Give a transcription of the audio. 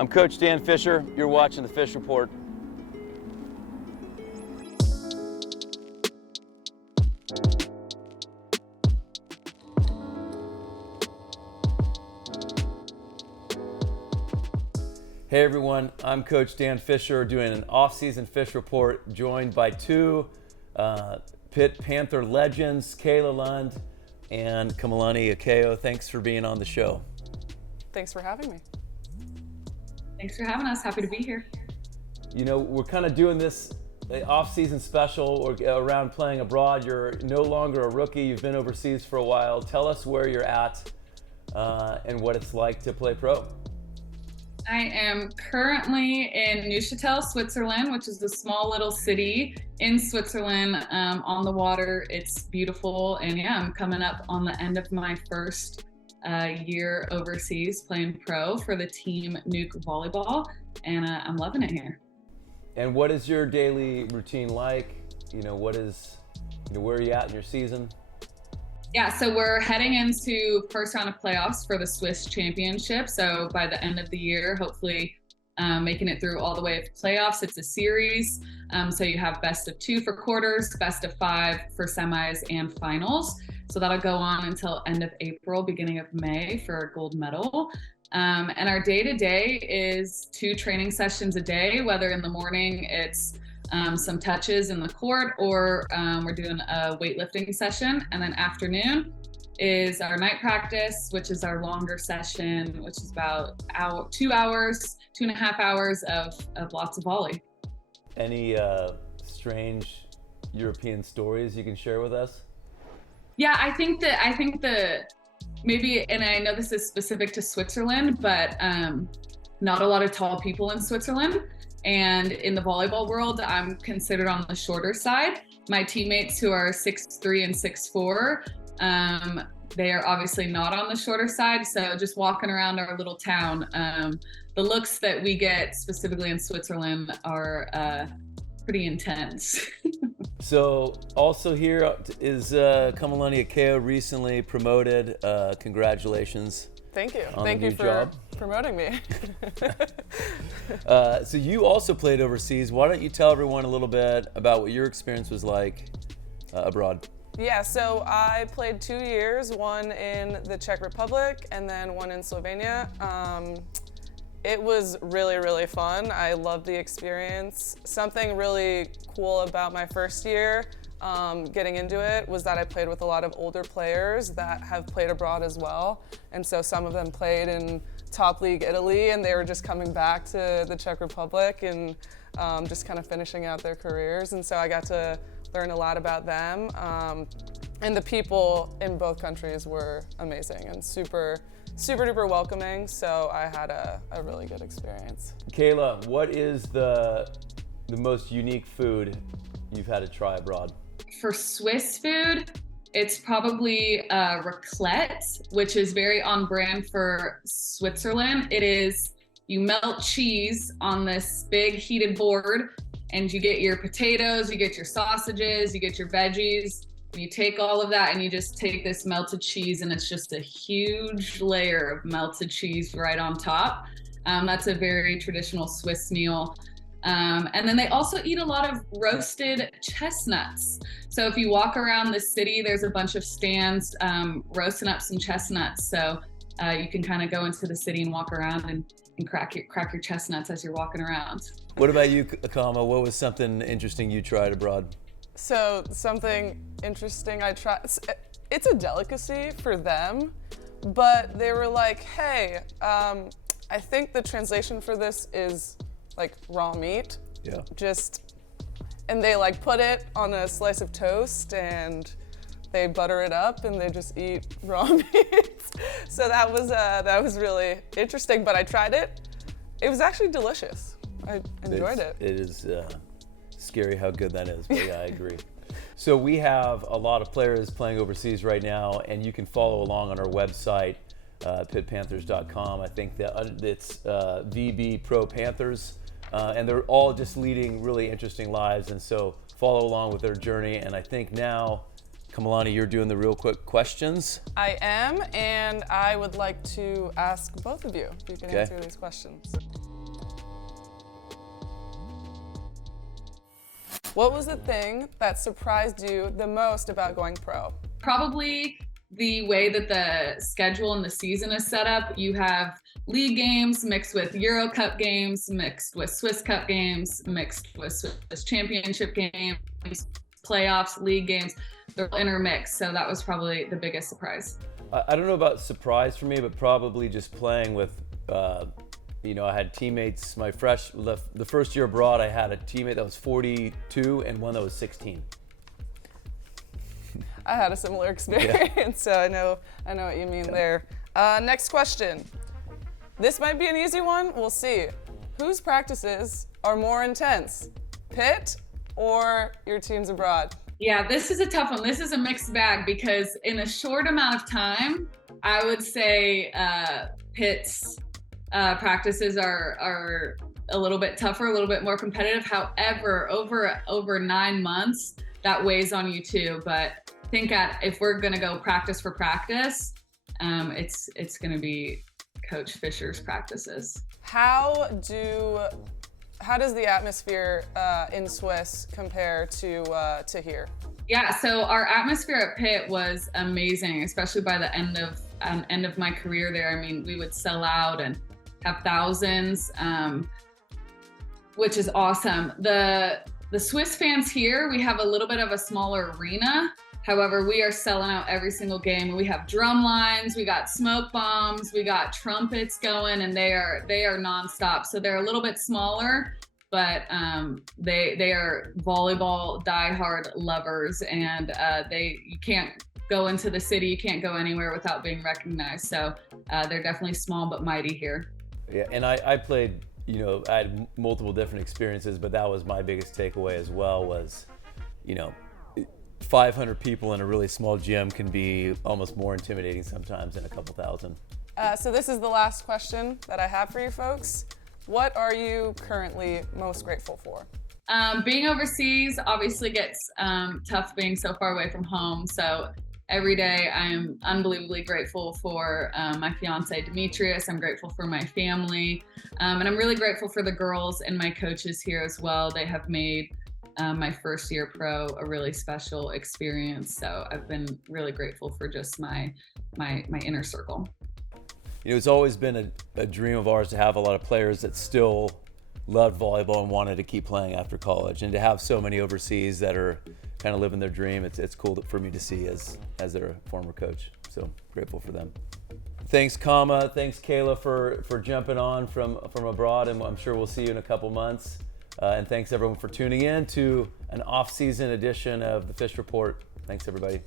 I'm Coach Dan Fisher. You're watching the Fish Report. Hey everyone, I'm Coach Dan Fisher doing an off-season Fish Report, joined by two Pitt Panther legends, Kayla Lund and Kamalani Akeo. Thanks for being on the show. Thanks for having me. Thanks for having us. Happy to be here. You know, we're kind of doing this off-season special around playing abroad. You're no longer a rookie. You've been overseas for a while. Tell us where you're at and what it's like to play pro. I am currently in Neuchâtel, Switzerland, which is a small little city in Switzerland on the water. It's beautiful. And yeah, I'm coming up on the end of my first year overseas playing pro for the team Nuke Volleyball. And I'm loving it here. And what is your daily routine like? Where are you at in your season? Yeah, so we're heading into first round of playoffs for the Swiss Championship. So by the end of the year, hopefully making it through all the way to playoffs. It's a series. So you have best of 2 for quarters, best of 5 for semis and finals. So that'll go on until end of April, beginning of May for a gold medal. And our day-to-day is 2 training sessions a day, whether in the morning it's some touches in the court or we're doing a weightlifting session. And then afternoon is our night practice, which is our longer session, which is about 2 hours, 2.5 hours of lots of volley. Any strange European stories you can share with us? Yeah, I think that maybe, and I know this is specific to Switzerland, but not a lot of tall people in Switzerland. And in the volleyball world, I'm considered on the shorter side. My teammates who are 6'3" and 6'4", they are obviously not on the shorter side. So just walking around our little town, the looks that we get specifically in Switzerland are pretty intense. So also here is Kamalani Akeo, recently promoted. Congratulations. Thank you. On Thank the you new for job. promoting me. So you also played overseas. Why don't you tell everyone a little bit about what your experience was like abroad? Yeah, so I played 2 years, one in the Czech Republic and then one in Slovenia. It was really, really fun. I loved the experience. Something really cool about my first year getting into it was that I played with a lot of older players that have played abroad as well. And so some of them played in top league Italy and they were just coming back to the Czech Republic and just kind of finishing out their careers. And so I got to learn a lot about them. And the people in both countries were amazing and super duper welcoming. So I had a really good experience. Kayla, what is the most unique food you've had to try abroad? For Swiss food, it's probably raclette, which is very on brand for Switzerland. It is, you melt cheese on this big heated board and you get your potatoes, you get your sausages, you get your veggies, and you take all of that and you just take this melted cheese and it's just a huge layer of melted cheese right on top. That's a very traditional Swiss meal. And then they also eat a lot of roasted chestnuts. So if you walk around the city, there's a bunch of stands roasting up some chestnuts. So you can kind of go into the city and walk around and crack your chestnuts as you're walking around. What about you, Akama? What was something interesting you tried abroad? So something interesting I tried, it's a delicacy for them, but they were like, hey, I think the translation for this is like raw meat. Yeah. And they like put it on a slice of toast and they butter it up and they just eat raw meat. So that was really interesting, but I tried it. It was actually delicious. I enjoyed it. It is scary how good that is, but yeah, I agree. So we have a lot of players playing overseas right now, and you can follow along on our website, pittpanthers.com. I think that it's VB Pro Panthers, and they're all just leading really interesting lives, and so follow along with their journey. And I think now, Kamalani, you're doing the real quick questions. I am, and I would like to ask both of you if you can answer these questions. What was the thing that surprised you the most about going pro? Probably the way that the schedule and the season is set up. You have league games mixed with Euro Cup games, mixed with Swiss Cup games, mixed with Swiss Championship games, playoffs, league games. They're all intermixed. So that was probably the biggest surprise. I don't know about surprise for me, but probably just playing with, I had teammates. The first year abroad, I had a teammate that was 42 and one that was 16. I had a similar experience, so I know what you mean there. Next question. This might be an easy one. We'll see. Whose practices are more intense, Pitt or your teams abroad? Yeah, this is a tough one. This is a mixed bag because in a short amount of time, I would say Pitt's practices are a little bit tougher, a little bit more competitive. However, over 9 months, that weighs on you too. But if we're gonna go practice for practice, it's gonna be Coach Fisher's practices. How does the atmosphere in Swiss compare to here? Yeah, so our atmosphere at Pitt was amazing, especially by the end of my career there. I mean, we would sell out and have thousands, which is awesome. The Swiss fans here, we have a little bit of a smaller arena. However, we are selling out every single game. We have drum lines, we got smoke bombs, we got trumpets going, and they are nonstop. So they're a little bit smaller, but they are volleyball diehard lovers, and you can't go into the city, you can't go anywhere without being recognized. So they're definitely small but mighty here. Yeah, and I played, I had multiple different experiences, but that was my biggest takeaway as well was, 500 people in a really small gym can be almost more intimidating sometimes than a couple thousand. So this is the last question that I have for you folks. What are you currently most grateful for? Being overseas obviously gets tough being so far away from home. So every day I am unbelievably grateful for my fiance, Demetrius. I'm grateful for my family. And I'm really grateful for the girls and my coaches here as well. They have made my first year pro a really special experience. So I've been really grateful for just my inner circle. It's always been a dream of ours to have a lot of players that still loved volleyball and wanted to keep playing after college, and to have so many overseas that are kind of living their dream. It's cool for me to see as their former coach. So grateful for them. Thanks, Kama. Thanks, Kayla, for jumping on from abroad, and I'm sure we'll see you in a couple months. And thanks everyone for tuning in to an off-season edition of the Fish Report. Thanks everybody.